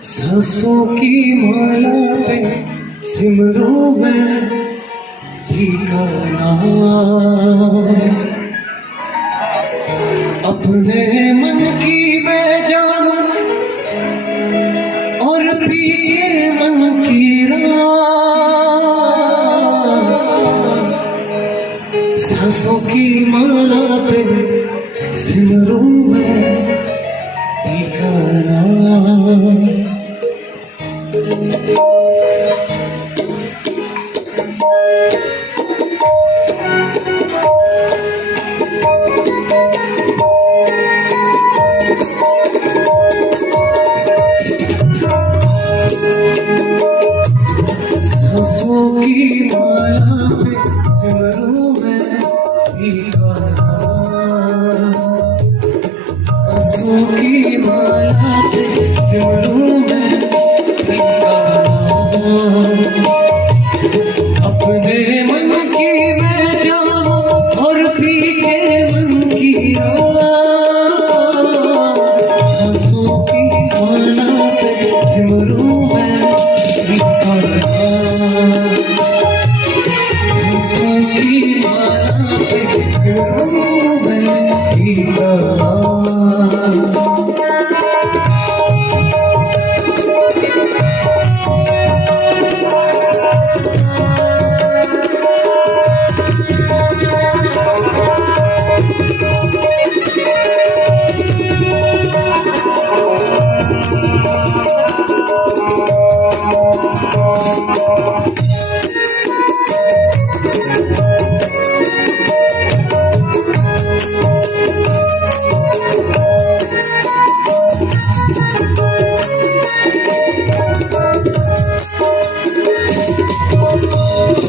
सांसों की माला पे सिमरूं मैं ही का नाम, अपने मन की मैं जानूं और पी के मन की राह। सांसों की माला पे सिमरूं मैं ही का नाम। सांसों की माला पे सिमरूं मैं ही का नाम, सांसों की माला पे सिमरूं मैं ही का नाम। अपने मन की मैं जानूं और पी के मन की राह। सांसों की माला पे सिमरूं मैं ही का नाम, सांसों की माला पे सिमरूं मैं ही का नाम।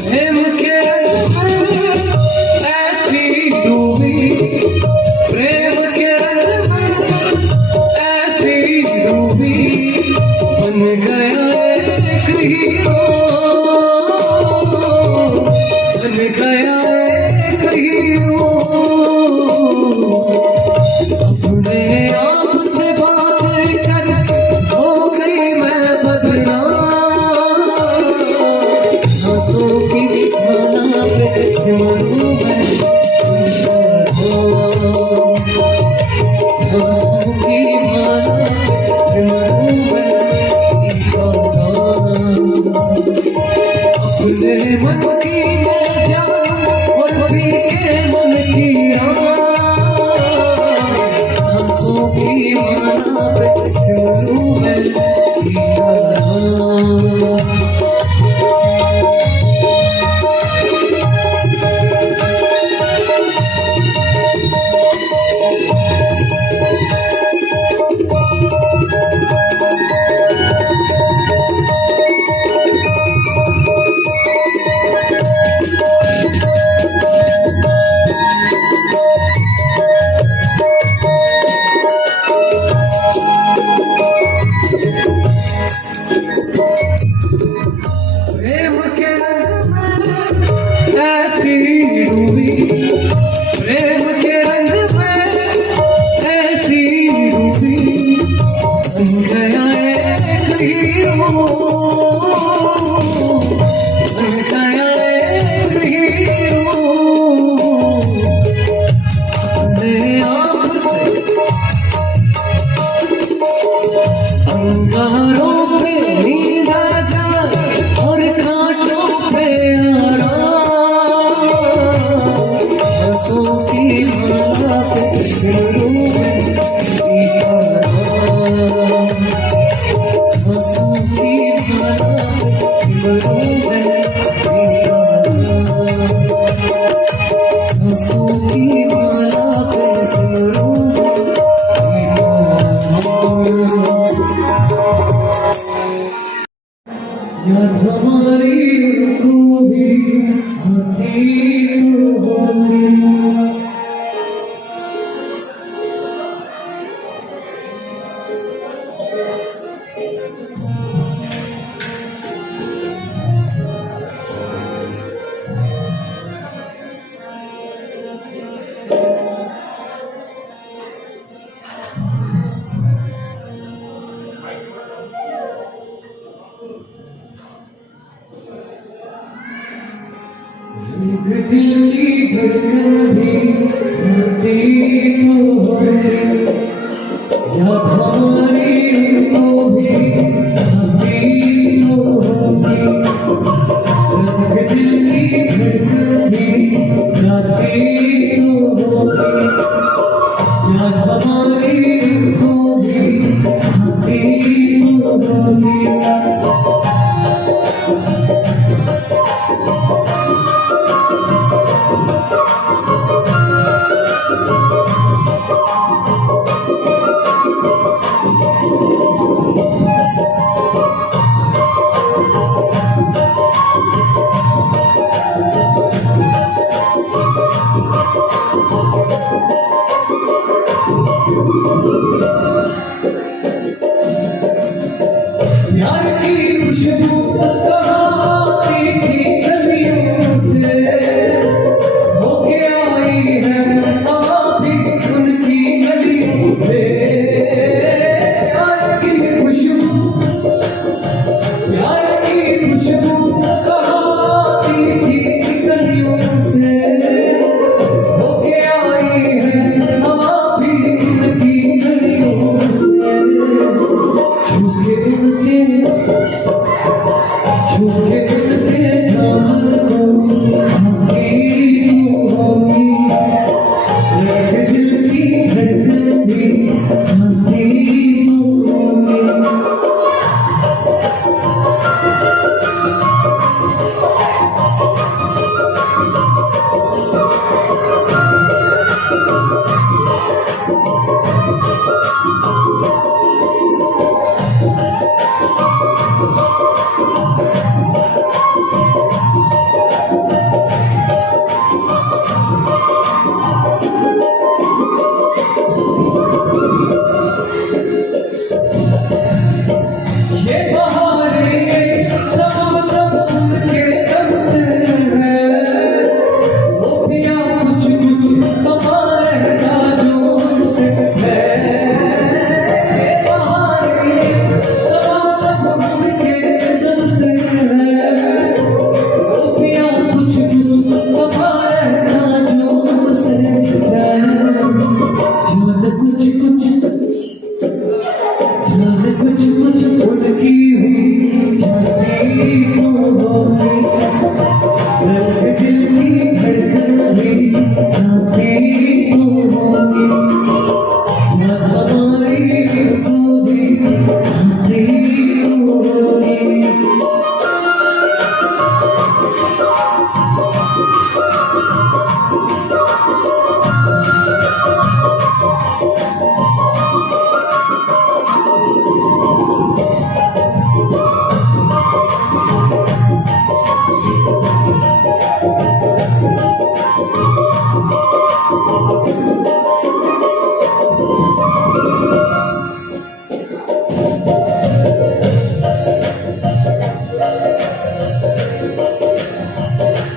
प्रेम के रंग में ऐसी डूबी, प्रेम के रंग में ऐसी डूबी, बन गया एक हीरो, बन गया एक हीरो। अपने आप से बातें करके हो गई मैं बदनाम। सांसों की माला पे सिमरूं मैं ही का नाम, सांसों की माला पे सिमरूं मैं ही का नाम। अपने मन की मैं जानूं और पी के मन की राह। सांसों की माला पे सिमरूं मैं ही का नाम। प्रेम के रंग में ऐसी डूबी, प्रेम के रंग में ऐसी डूबी, बन गया एक हीरो, बन गया एक हीरो। अपने आप से अंगारों पे नींद आ जाए और कांटों पे आराम। सांसों की माला पे सिमरूं मैं ही का नाम, सांसों की माला पे सिमरूं मैं ही का नाम, सांसों की माला पे सिमरूं मैं ही का नाम। याद हमारी को भी आती होगी, हमारी को भी आती होगी। प्यार की खुशबू कहाँ थी गलियों से होके आई है हवा भी उनकी गलियों से। प्यार की खुशबू कहाँ थी गलियों से होके आई है हवा भी उनकी गलियों से। छूके उनके दामन को आती होगी। दिल की धड़कन भी आती होगी। ये बहारें सब उनके दम से है। वो पिया कुछ वफा रहता जो उनसे है। ये बहारें सब उनके दम से है। वो पिया कुछ वफा रहता जो उनसे है। जान कुछ उनकी भी जाती होगी। रंग दिल की धड़कन भी आती होगी। न हमारी को भी आती होगी।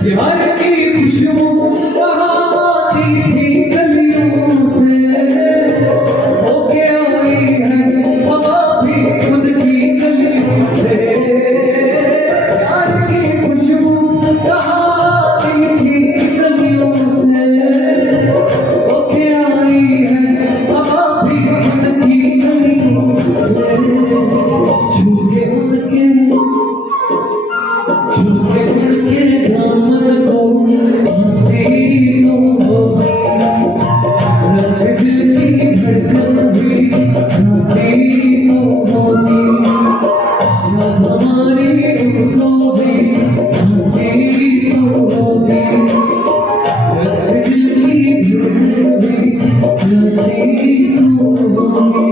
प्यार की खुशबू कहाँ थी गलियों से होके आई है हवा भी उनकी गलियों से। प्यार की खुशबू कहाँ थी गलियों से होके आई है हवा भी उनकी गलियों से। छूके उनके दामन को आती होगी। रंग दिल की धड़कन भी आती होगी। न हमारी उनको भी आती होगी। रंग दिल की धड़कन भी आती होगी।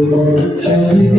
चल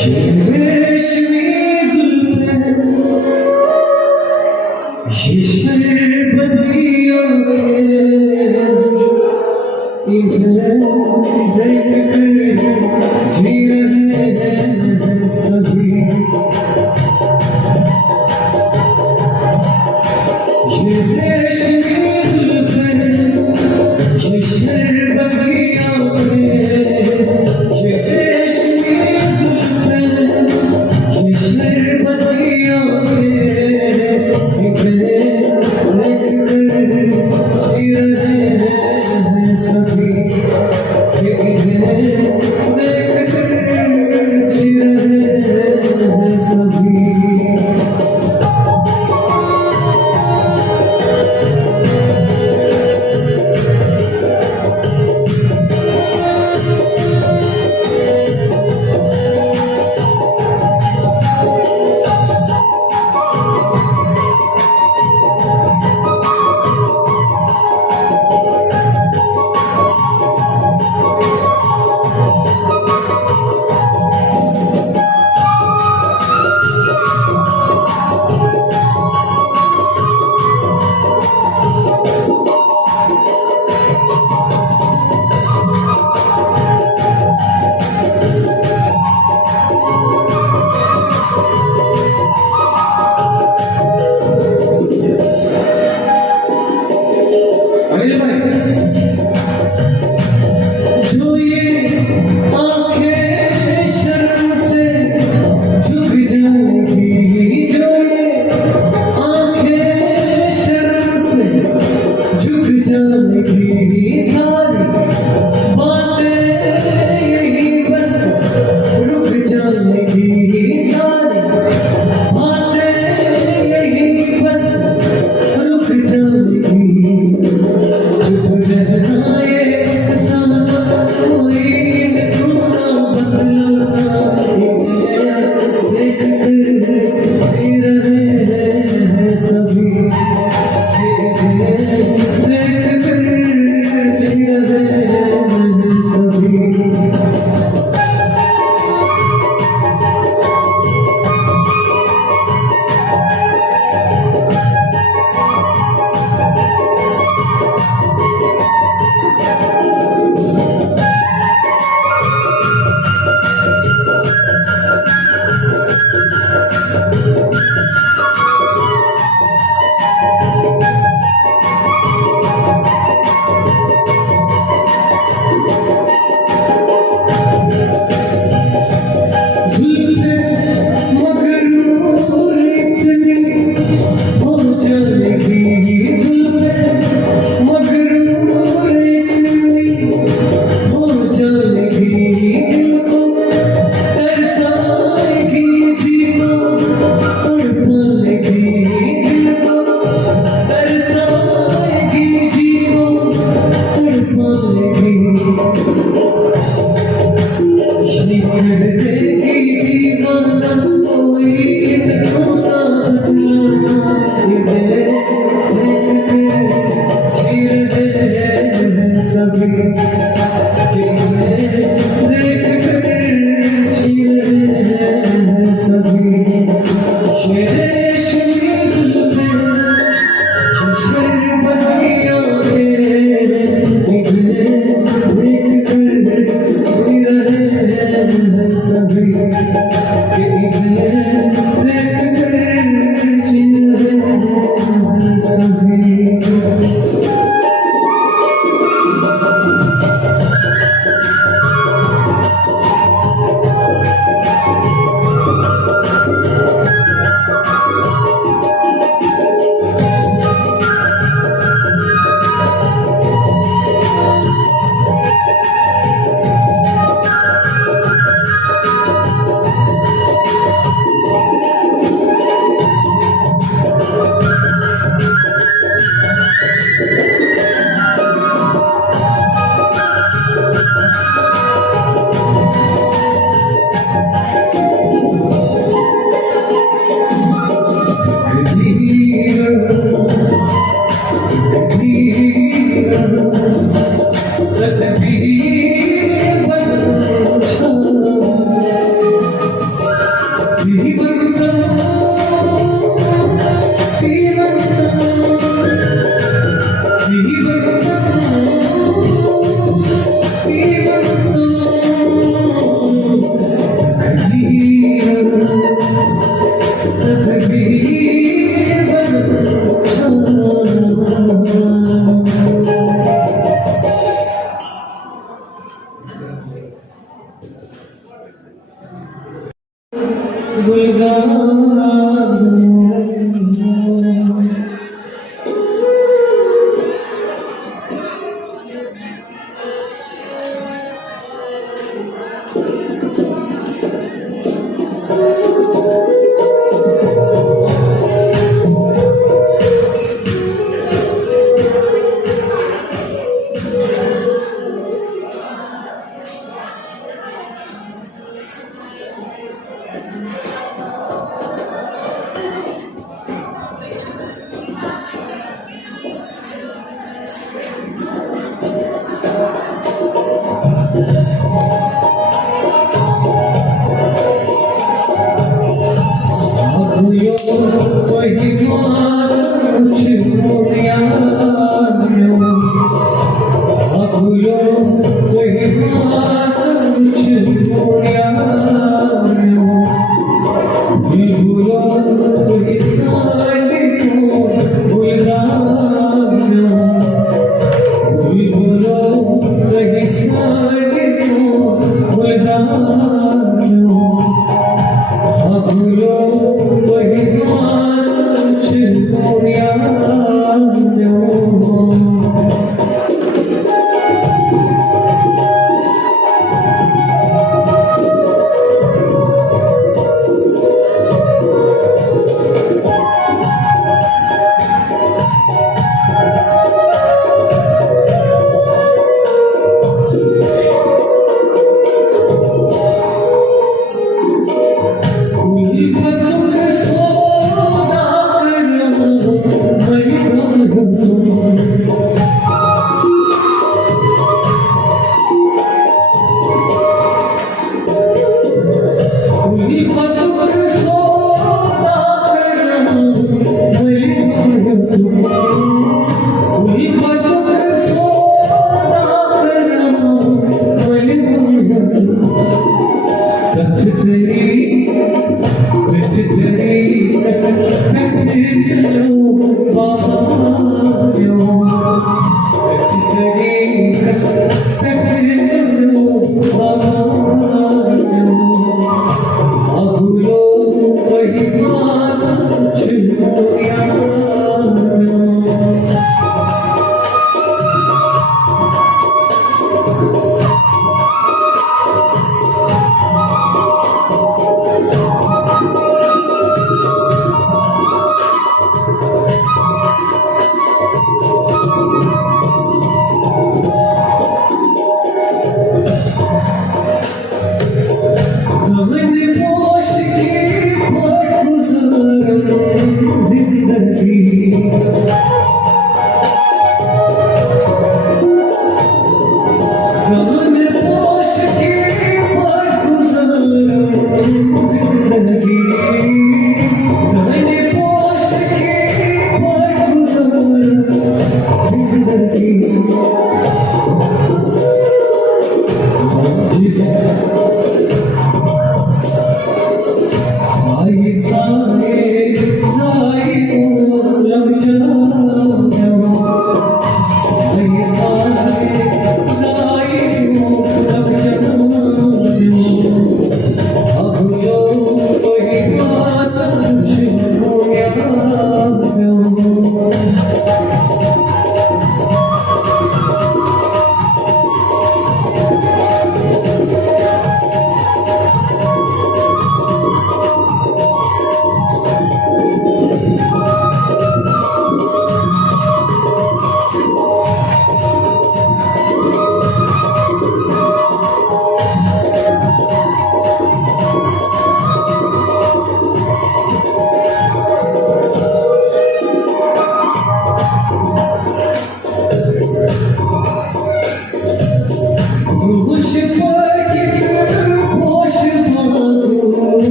ये रेशमी जुल्फें, ये शरबतियाँ इन्हें देख कर जी रहे हैं सभी। ये रेशमी जुल्फें, ये शरबतियाँ ये रेशमी जुल्फें, ये शरबतियाँ इन्हें देख कर जी रहे हैं सभी। इन्हें देख कर जी रहे हैं सभी। अरे भाई, जो ये आंखें शर्म से झुक जाएंगी, जो ये आंखें शर्म से झुक जाएंगी, सारी बातें यही बस रुक जाएंगी, सारी बातें यही बस रुक जाएंगी। चुप रहना एक साथ कोई न थोड़ा बदलाना, देख कर जी रहे हैं सभी। देख कर जी रहे हैं सभी।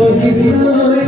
But it's not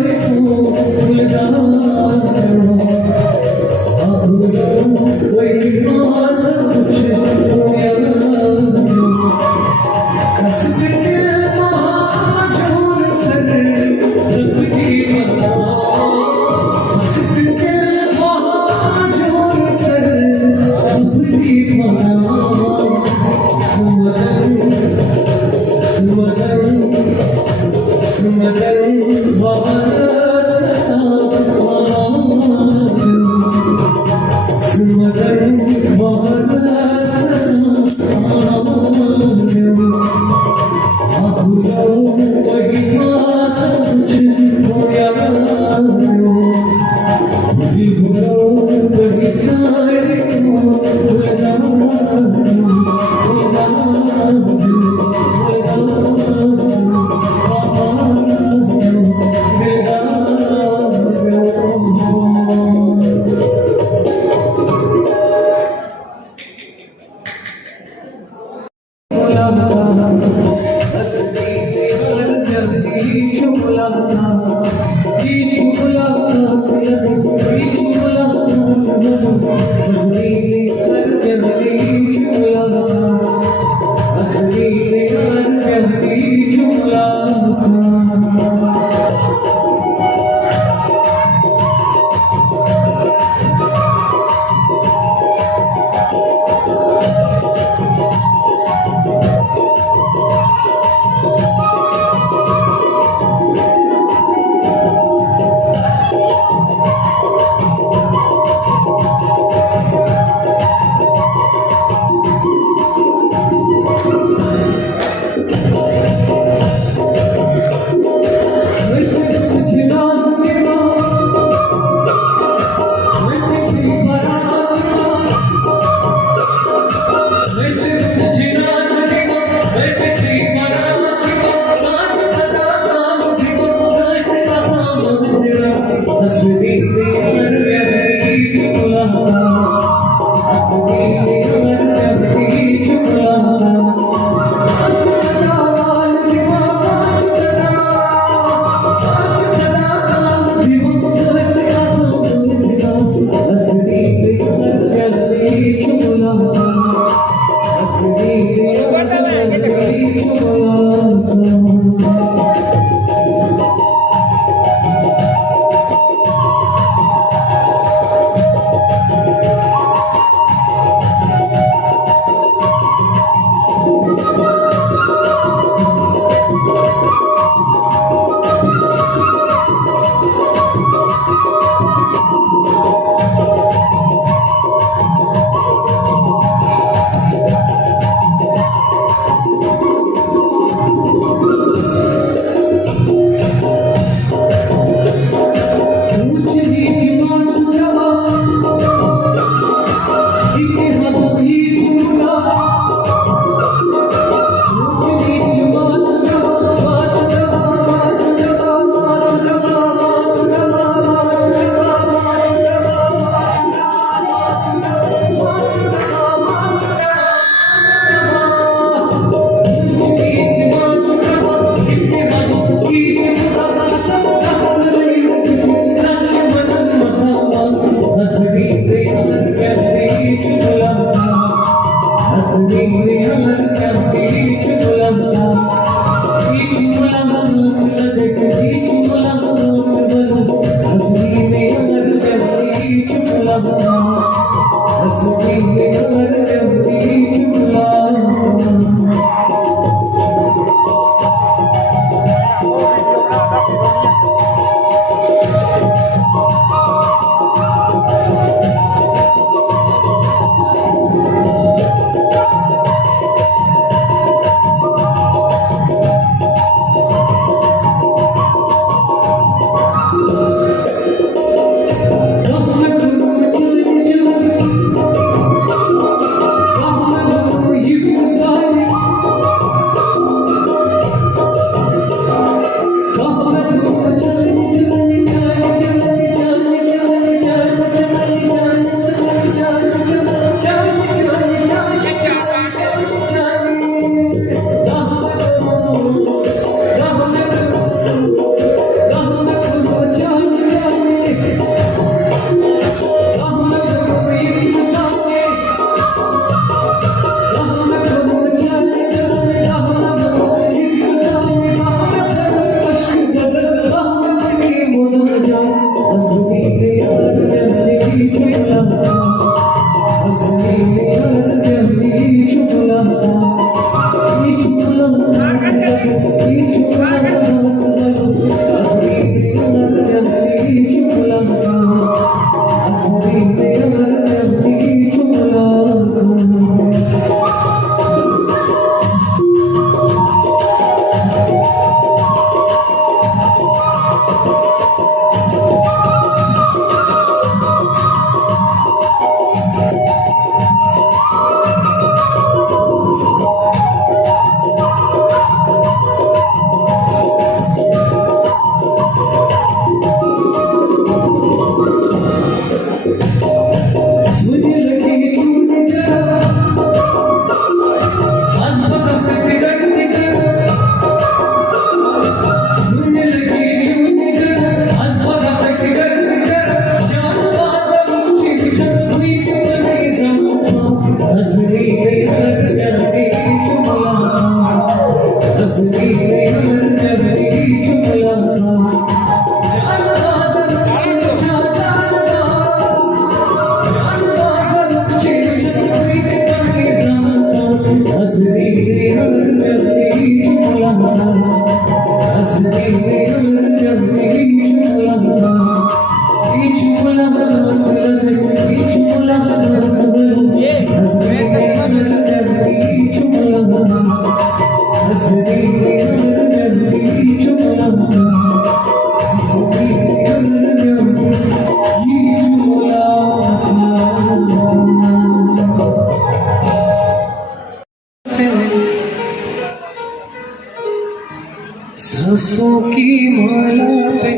सांसों की माला पे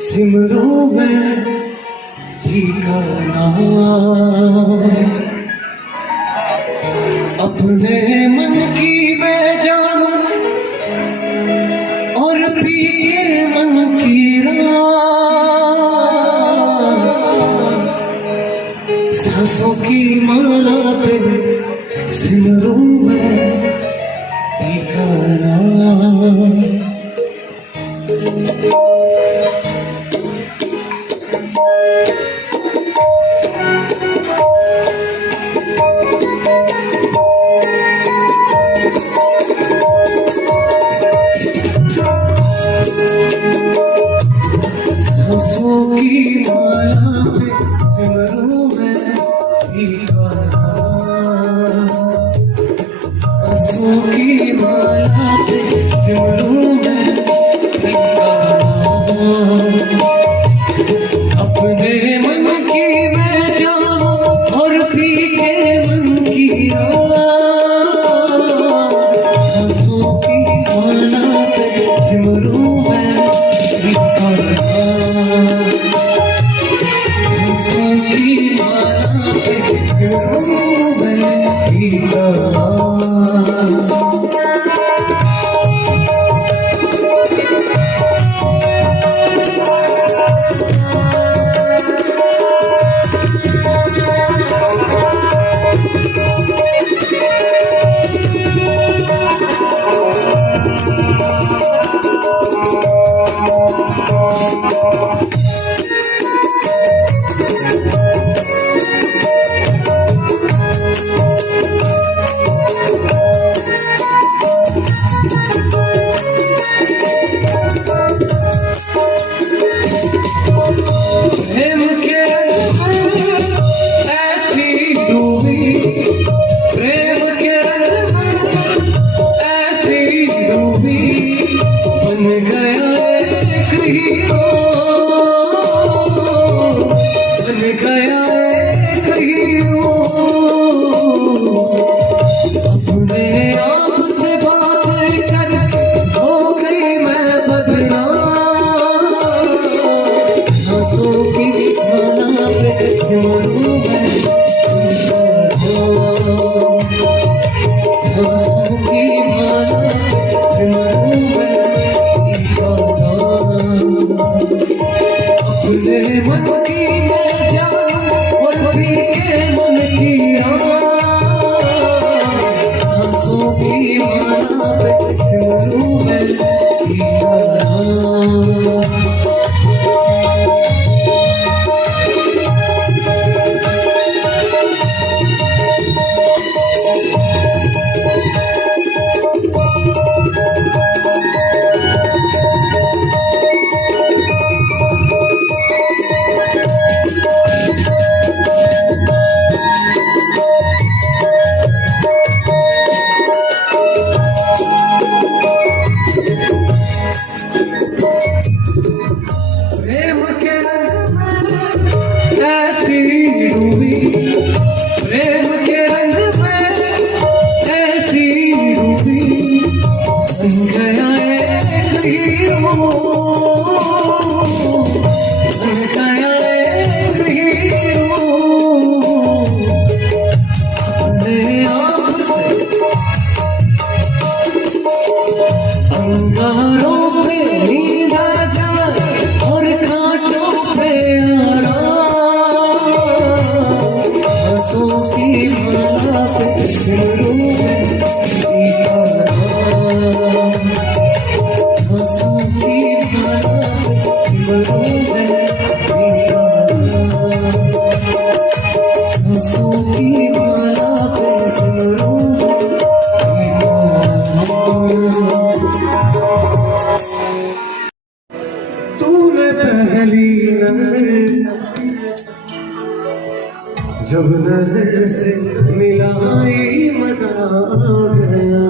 सिमरूं मैं ही का नाम, अपने मन की मैं जानूं और पी के मन की राह। सांसों की माला पे सिमरूं मैं ही का नाम। सांसों की माला सिमरूं मैं सांसों की माला सिमरूं मैं अपने मन की मैं जानूं और भी के मन की सांसों की माला पे सिमरूं मैं प्रेम के रंग में ऐसी डूबी, प्रेम के रंग में ऐसी डूबी, बन गया एक हीरो, बन गया एक हीरो, अपने आप से अंगारों पे नींद आ जाए और कांटों पे आराम, सांसों की माला पे सिमरूं मैं दीवाना, सांसों की माला पे सिमरूं मैं दीवाना, सांसों की माला पे सिमरूं मैं दीवाना। तूने पहली नजर जब नजर से मिलाई मजा आ गया,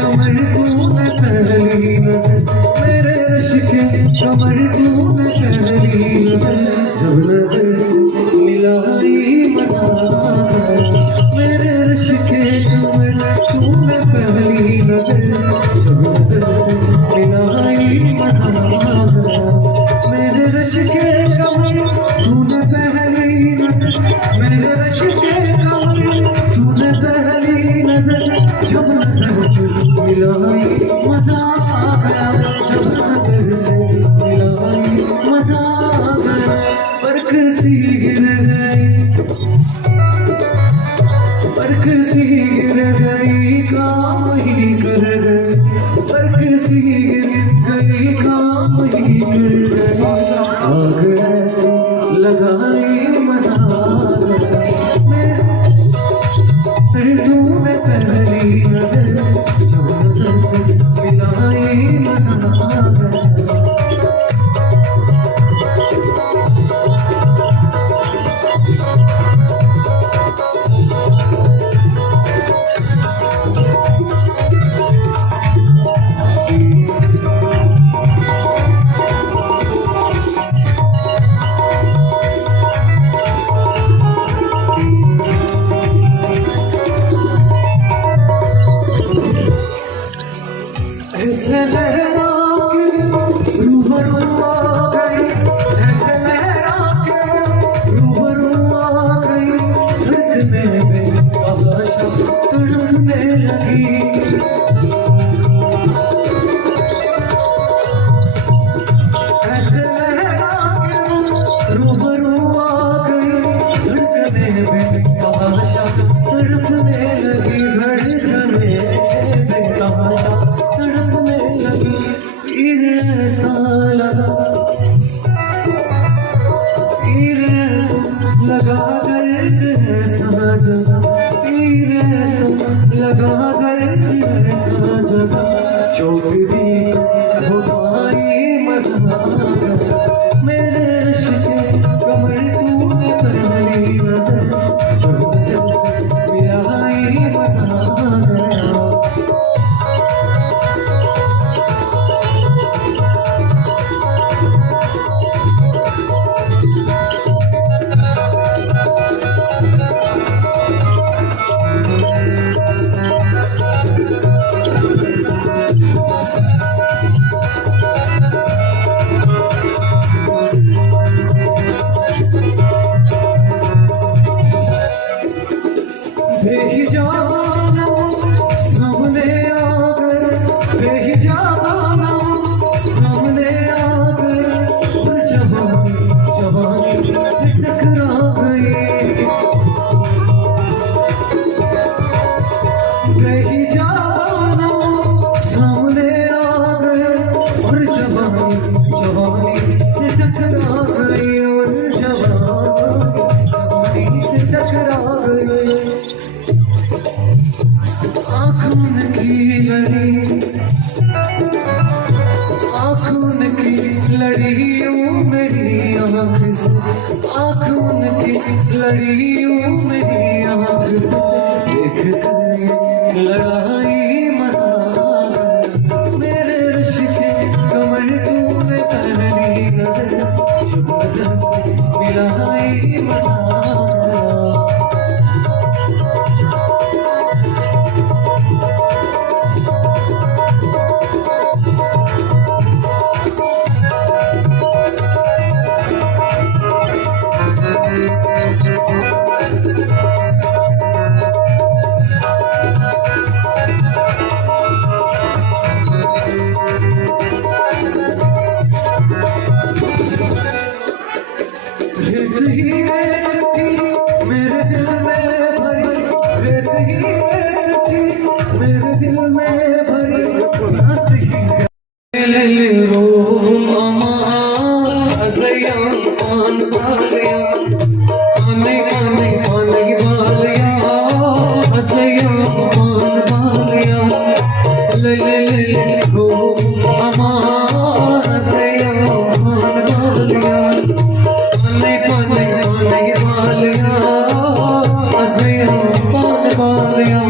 कमर तूने पहली नजर जब नजर से मिलाई मजा आ गया, मेरे रश के कमर तूने पहली नजर जब नजर से मिलाई मजा आ गया, मेरे रश के कमर तूने पहली नजर, मेरे रश के कमर तूने पहली नजर जब नजर से मिलाई मजा आ गया, जब नजर से मजा आ गया, बरख सी गिर गई, बरख सी गिर गई, काम ही कर गई, बरख सी गिर गई, काम ही कर गई, आग ऐसी लगाई मजा आ गया, फिर तूने पहली नजर जब नजर से मिलाई मजा आ गया। मेरी आँख से, आँख उनकी लड़ी यूं मेरी आँख से, देख कर लड़ाई मजाक। मेरे रश के कमर तूने पहली नजर, जब नजर से मिलाई मजाक। रेत ही रेत थी मेरे दिल में भरी, रेत ही रेत थी मेरे दिल में भरी, हंस ही ले रोम अमा हसया पान पालया, आने आने आने बालया, हसया पान पालया, ले रोम अमा हसया पान पालया, पाने पाने बालिया, हसया पान बालिया।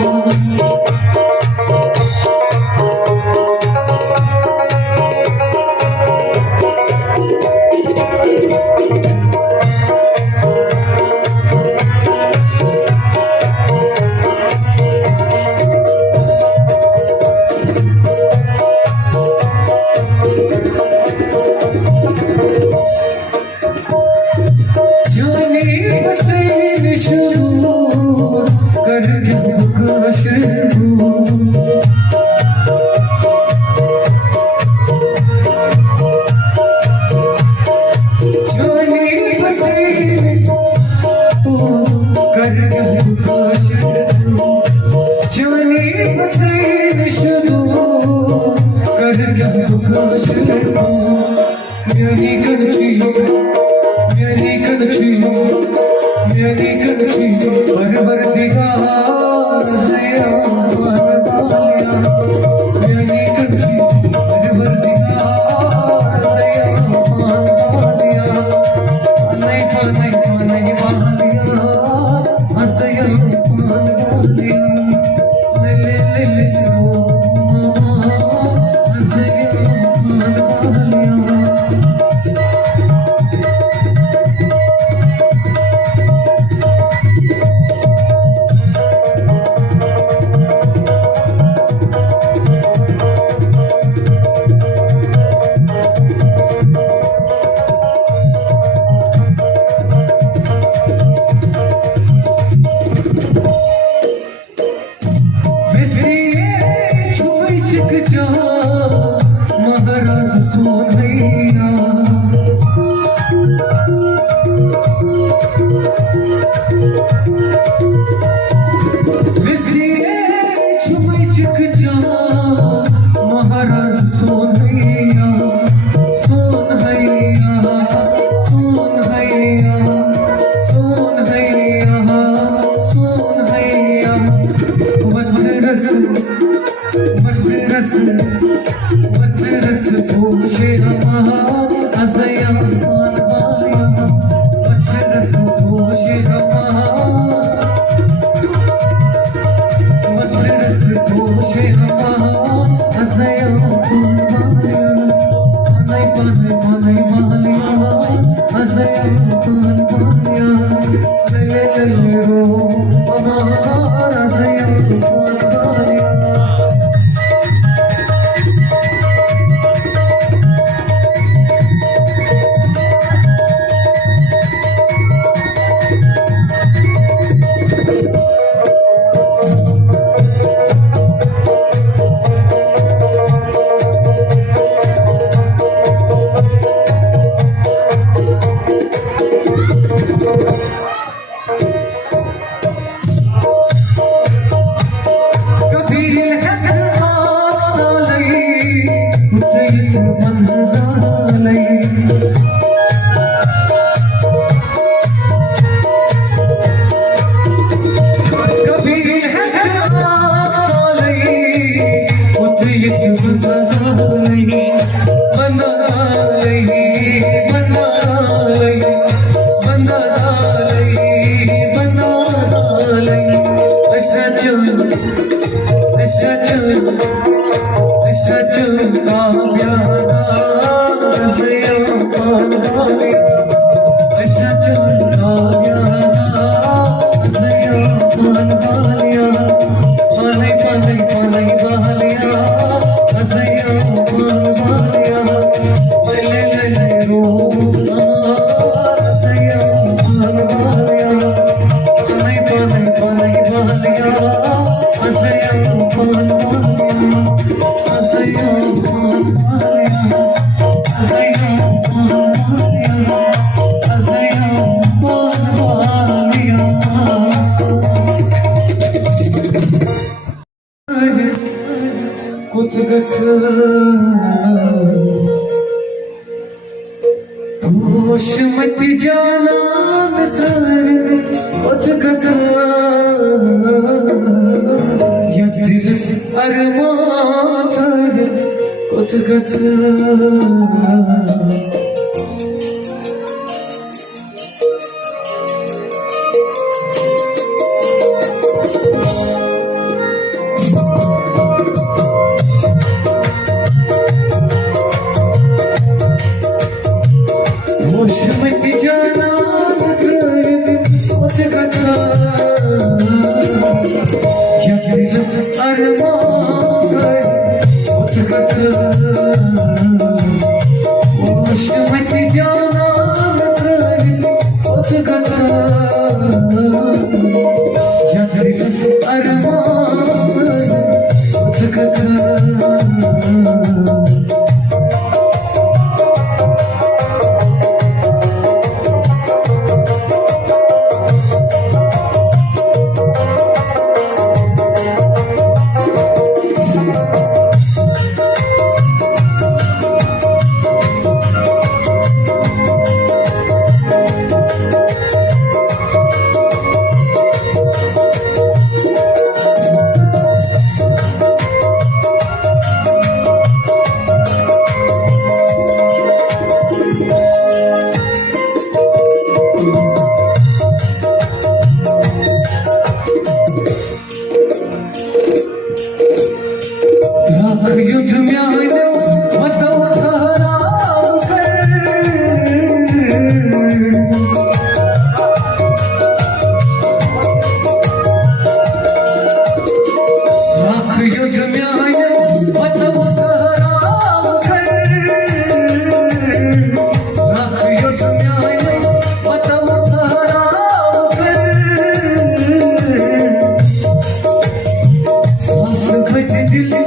होश मत जाना कथा या दिल से अरमान कुछ कथा युद्ध में आयो बताओ खराब कर लाख युद्ध में आयो बताओ खराब कर लाख युद्ध में आयो बताओ खराब कर सांस घट दिल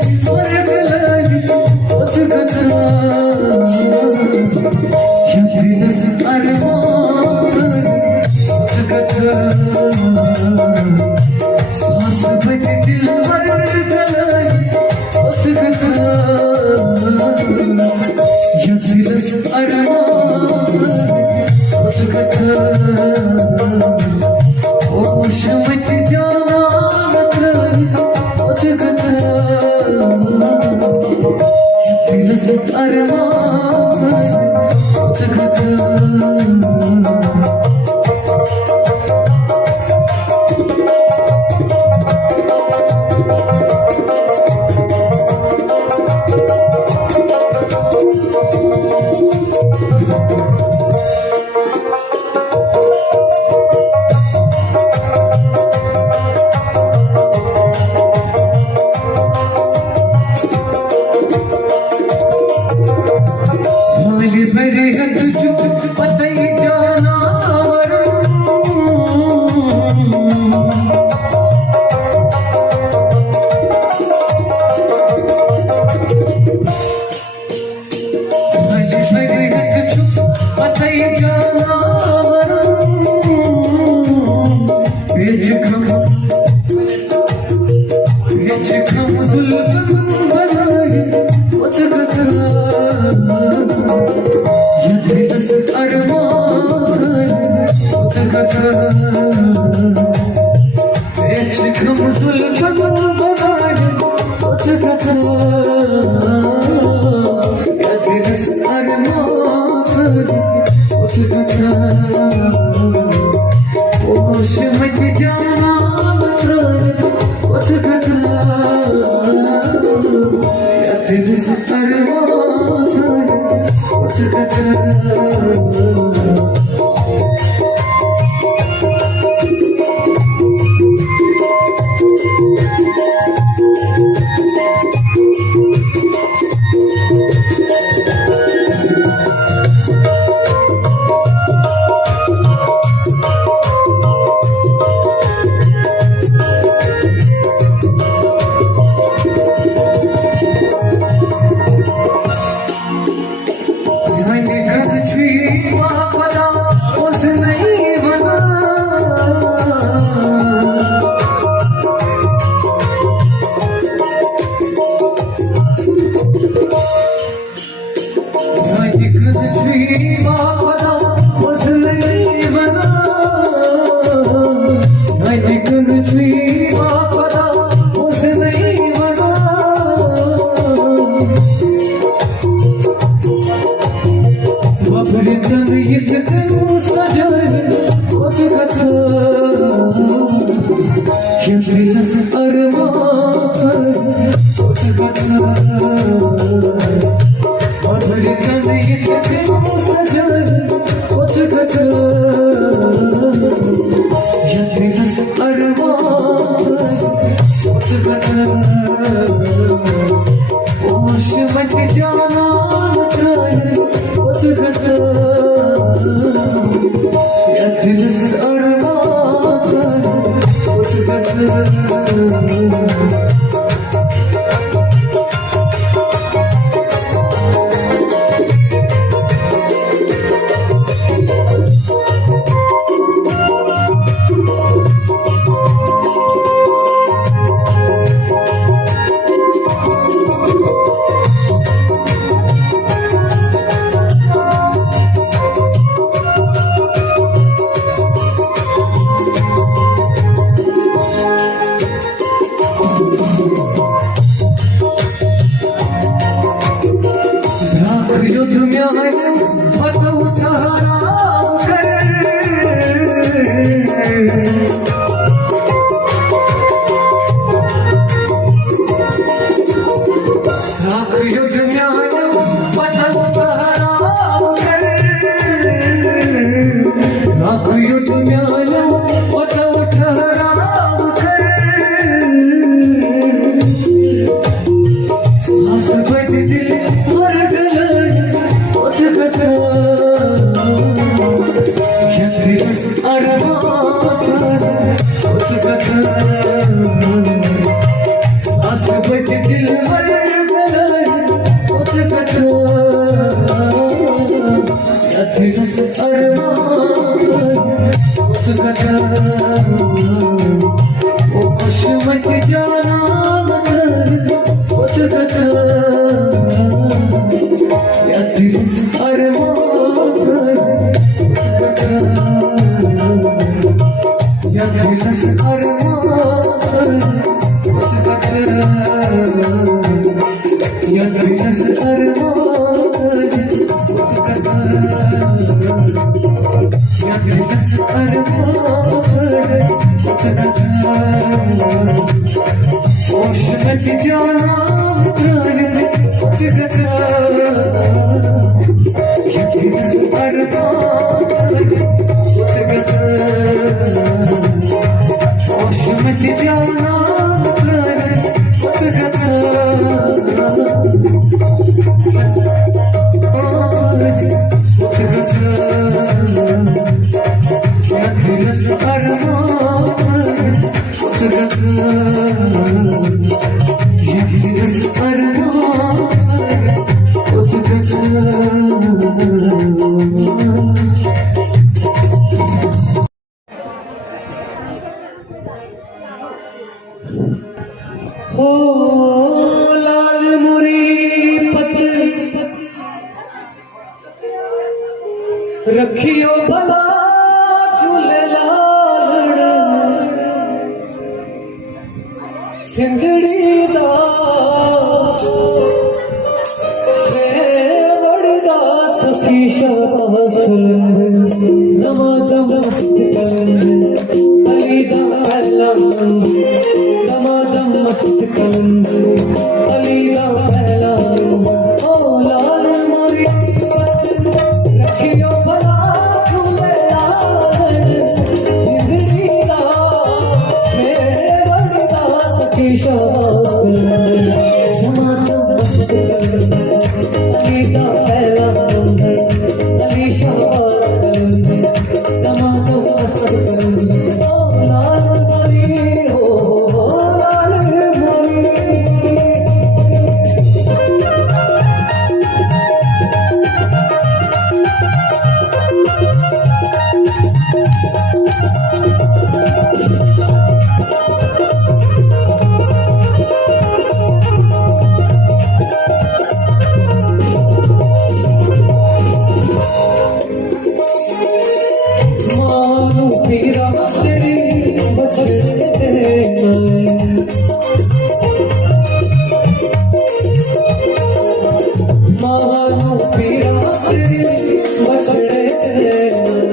बापदा उस नहीं बना हो लाल मुरी पत रखियो भला झूलेलाल सिंधड़ी दा शेवड़दा सखी शाबाश बुलंद नमाज़ मस्त कलंद अली दा पहला नमाज़ मस्त कलंद अली दा पहला ओ लाल मोरी रखियो भला झूलेलाल सिंधड़ी दा शेवड़दा सखी शाबाश बुलंद नमाज़ मस्त कलंद अली दा पहला अली शाबाश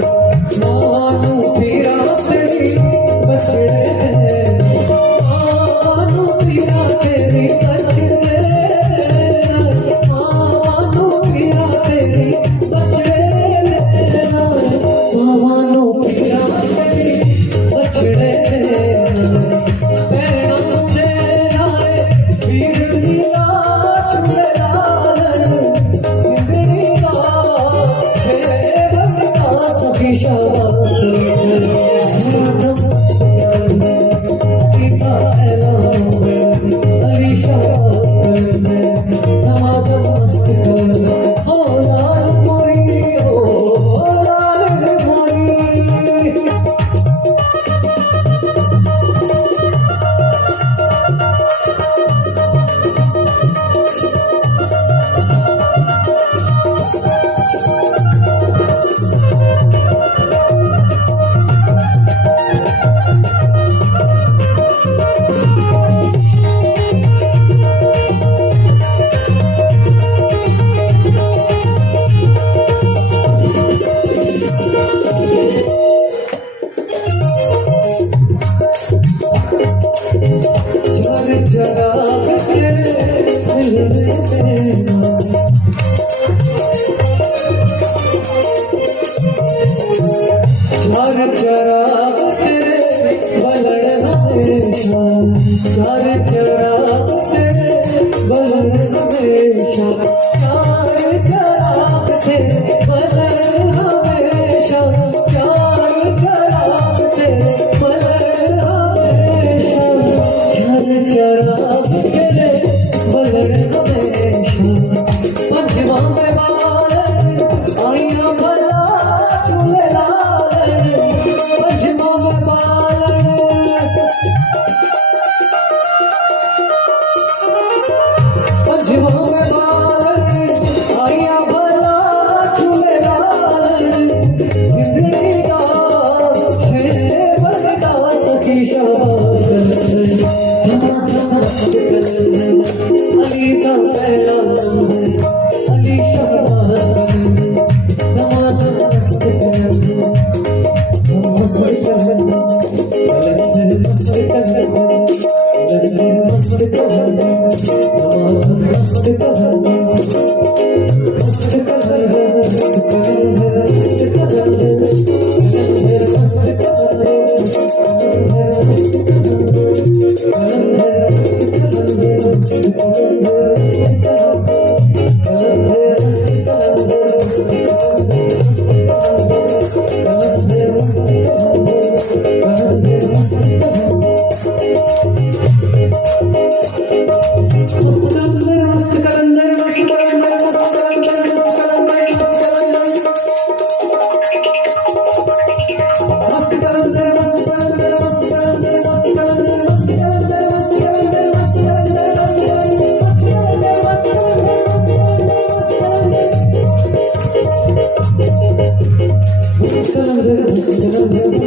मानू पीरा तेरी बछड़े मानू पीरा तेरी बछड़े मानू पीरा तेरी बछड़े मानू पीरा तेरी बछड़े Kalander